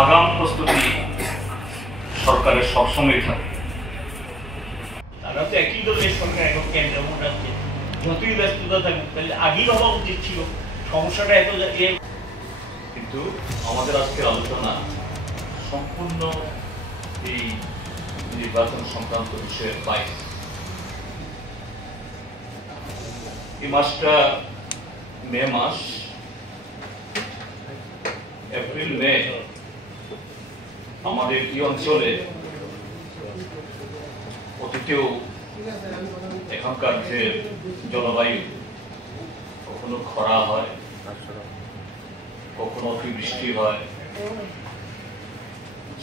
আগাম প্রস্তুতি সরকারের সবসময় থাকে। তারা তো একই দলের সরকার এখন কেন্দ্র মোটাচ্ছে, যতই ব্যস্ততা থাকুক তাহলে আগেই ভাবা উচিত ছিল সমস্যাটা এত। কিন্তু আমাদের আজকের আলোচনা সম্পূর্ণ এই নির্বাচন সংক্রান্ত বিষয়ের বাইরে। এই মাসটা মে মাস, এপ্রিল মে আমাদের এই অঞ্চলে অতীতেও এখানকার যে জলবায়ু, কখনো খরা হয়, কখনো অতিবৃষ্টি হয়,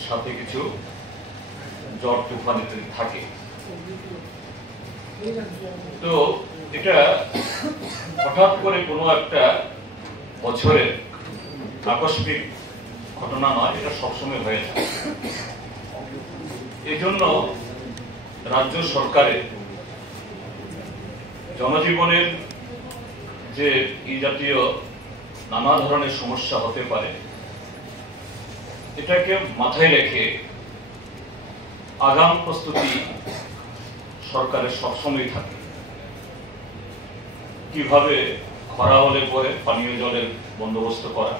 সাথে কিছু ঝড় তুফান ইত্যাদি থাকে। তো এটা হঠাৎ করে কোনো একটা বছরের আকস্মিক ঘটনা নয়, এটা সবসময় হয়ে থাকে। এই জন্য রাজ্য সরকারের জনজীবনের যে এই জাতীয় নানা ধরনের সমস্যা হতে পারে, এটাকে মাথায় রেখে আগাম প্রস্তুতি সরকারের সবসময় থাকে। কিভাবে খরা হলে পরে পানীয় জলের বন্দোবস্ত করা,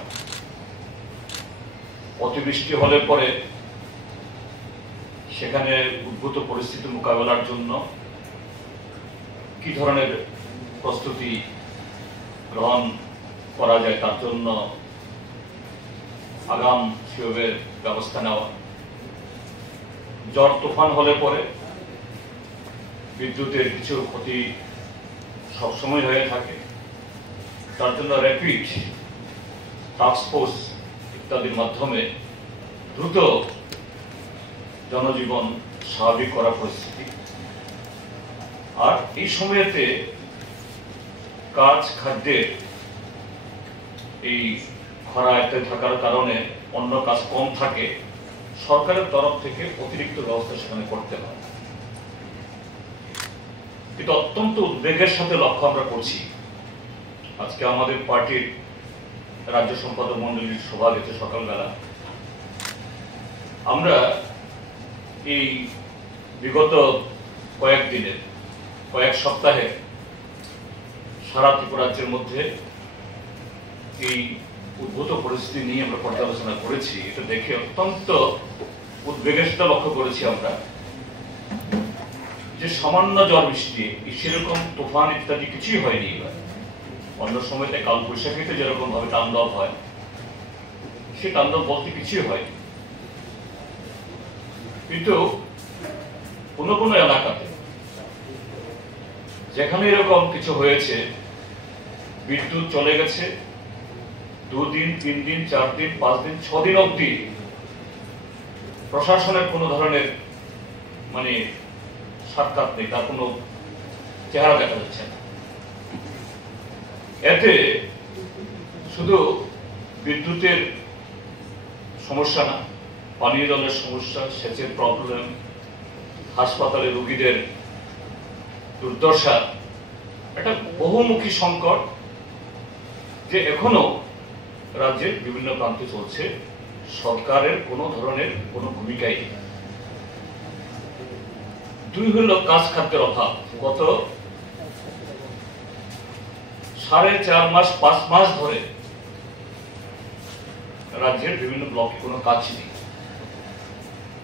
অতিবৃষ্টি হলে পরে সেখানে উদ্ভূত পরিস্থিতি মোকাবেলার জন্য কি ধরনের প্রস্তুতি গ্রহণ করা যায় তার জন্য আগাম সেভাবে ব্যবস্থা নেওয়া। ঝড় তুফান হলে পরে বিদ্যুতের কিছু ক্ষতি সবসময় হয়ে থাকে, তার জন্য র্যাপিড টাস্কফোর্স ইত্যাদির মাধ্যমে দ্রুত জনজীবন স্বাভাবিক করা পরিস্থিতি। আর এই সময়তে কাজ খাদ্যের এই খরা ইত্যাদি থাকার কারণে অন্য কাজ কম থাকে, সরকারের তরফ থেকে অতিরিক্ত ব্যবস্থা সেখানে করতে হয়। কিন্তু অত্যন্ত উদ্বেগের সাথে লক্ষ্য আমরা করছি, আজকে আমাদের পার্টির রাজ্য সম্পাদক মন্ডলীর সভা হয়েছে সকালবেলা। আমরা এই বিগত কয়েক সপ্তাহে সারা ত্রিপুরা রাজ্যের মধ্যে এই উদ্ভূত পরিস্থিতি নিয়ে আমরা পর্যালোচনা করেছি। এটা দেখে অত্যন্ত উদ্বেগের সাথে লক্ষ্য করেছি আমরা যে সামান্য ঝড় বৃষ্টি, সেরকম তুফান ইত্যাদি কিছুই হয়নি এবার। অন্য সময়তে কাল বৈশাখীতে যেরকম ভাবে তাণ্ডব হয়, সে তাণ্ডব বলতে কিছুই হয়নি। কিন্তু কোনো কোনো এলাকাতে যেখানে এরকম কিছু হয়েছে, বিদ্যুৎ চলে গেছে 2 দিন, 3 দিন, 4 দিন, 5 দিন, 6 দিন অবধি প্রশাসনের কোনো ধরনের সাক্ষাৎ নেই, তার কোনো চেহারা দেখা যাচ্ছে না। এতে শুধু বিদ্যুতের সমস্যা না, পানীয় জলের সমস্যা, সেচের প্রবলেম, হাসপাতালে রোগীদের দুর্দশা, একটা বহুমুখী সংকট যে এখনো রাজ্যের বিভিন্ন প্রান্তে চলছে। সরকারের কোনো ধরনের কোনো ভূমিকাই নেই। 2 হলো কাজ খাদ্যের অভাব। গত 4.5 মাস 5 মাস ধরে রাজ্যের বিভিন্ন ব্লকে কোনো কাজ নেই,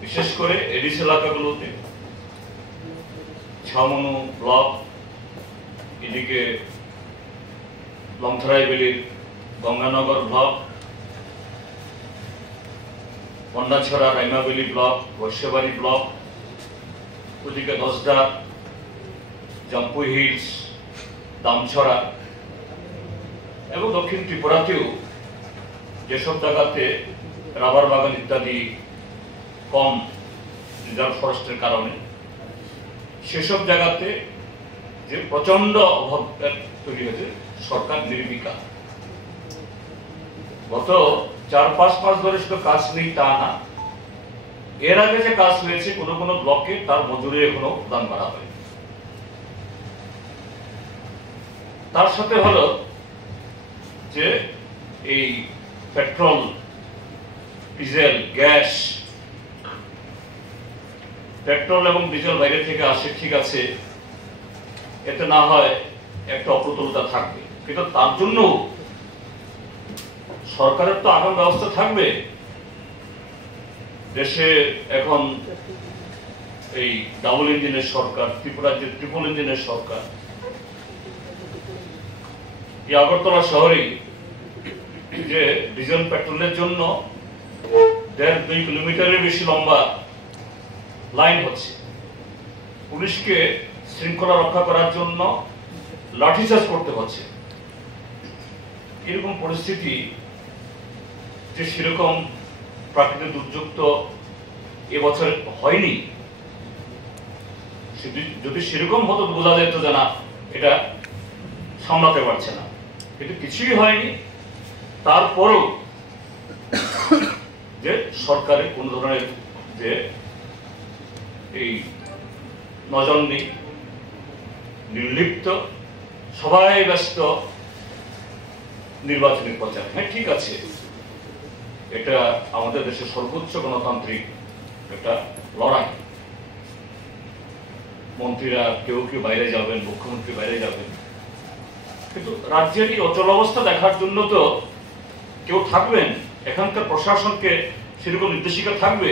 বিশেষ করে এডিস এলাকাগুলোতে, ছামনু ব্লক, এদিকে লংথরাইবেলির গঙ্গানগর ব্লক, বন্ডাছড়া রাইমাবেলি ব্লক, বৈশ্যবাড়ি ব্লক, ওদিকে দশদা, জাম্পুই হিলস, দামছড়া এবং দক্ষিণ ত্রিপুরাতেও যেসব জায়গাতে রাবার বাগান ইত্যাদি কম রিজার্ভ ফরেস্টের কারণে, সেসব জায়গাতে যে প্রচন্ড অভাব তৈরি হয়েছে, সরকার নির্বিকার। গত 4-5 মাস ধরে শুধু কাজ নেই তা না, এর আগে যে কাজ হয়েছে কোনো কোনো ব্লকে তার মজুরি এখনো প্রদান করা হয়। তার সাথে হলো যে এই পেট্রোল ডিজেল, গ্যাস, পেট্রোল এবং ডিজেল বাইরে থেকে আসে, ঠিক আছে, এতে না হয় একটা অপ্রতুলতা থাকবে, কিন্তু তার জন্য সরকারের তো আগাম ব্যবস্থা থাকবে। দেশে এখন এই ডাবল ইঞ্জিনের সরকার, ত্রিপুরার যে ট্রিপল ইঞ্জিনের সরকার, এই আগরতলা শহরে যে ডিজেল পেট্রোলের জন্য 1.5-2 কিলোমিটারের বেশি লম্বা লাইন হচ্ছে, পুলিশকে শৃঙ্খলা রক্ষা করার জন্য লাঠিচার্জ করতে হচ্ছে। এরকম পরিস্থিতি, যে সেরকম প্রাকৃতিক দুর্যোগ তো এবছর হয়নি, যদি সেরকম হতো বোঝা যেত যে না, এটা সামলাতে পারছে না, কিন্তু কিছুই হয়নি। তারপরও যে সরকারের কোন ধরনের যে এই নজর নেই, নির্লিপ্ত, সবাই ব্যস্ত নির্বাচনী প্রচার। হ্যাঁ, ঠিক আছে, এটা আমাদের দেশের সর্বোচ্চ গণতান্ত্রিক একটা লড়াই। মন্ত্রীরা কেউ কেউ বাইরে যাবেন, মুখ্যমন্ত্রী বাইরে যাবেন, কিন্তু রাজ্যের এই অচল অবস্থা দেখার জন্য তো কেউ থাকবেন, এখানকার প্রশাসনকে সেরকম নির্দেশিকা থাকবে।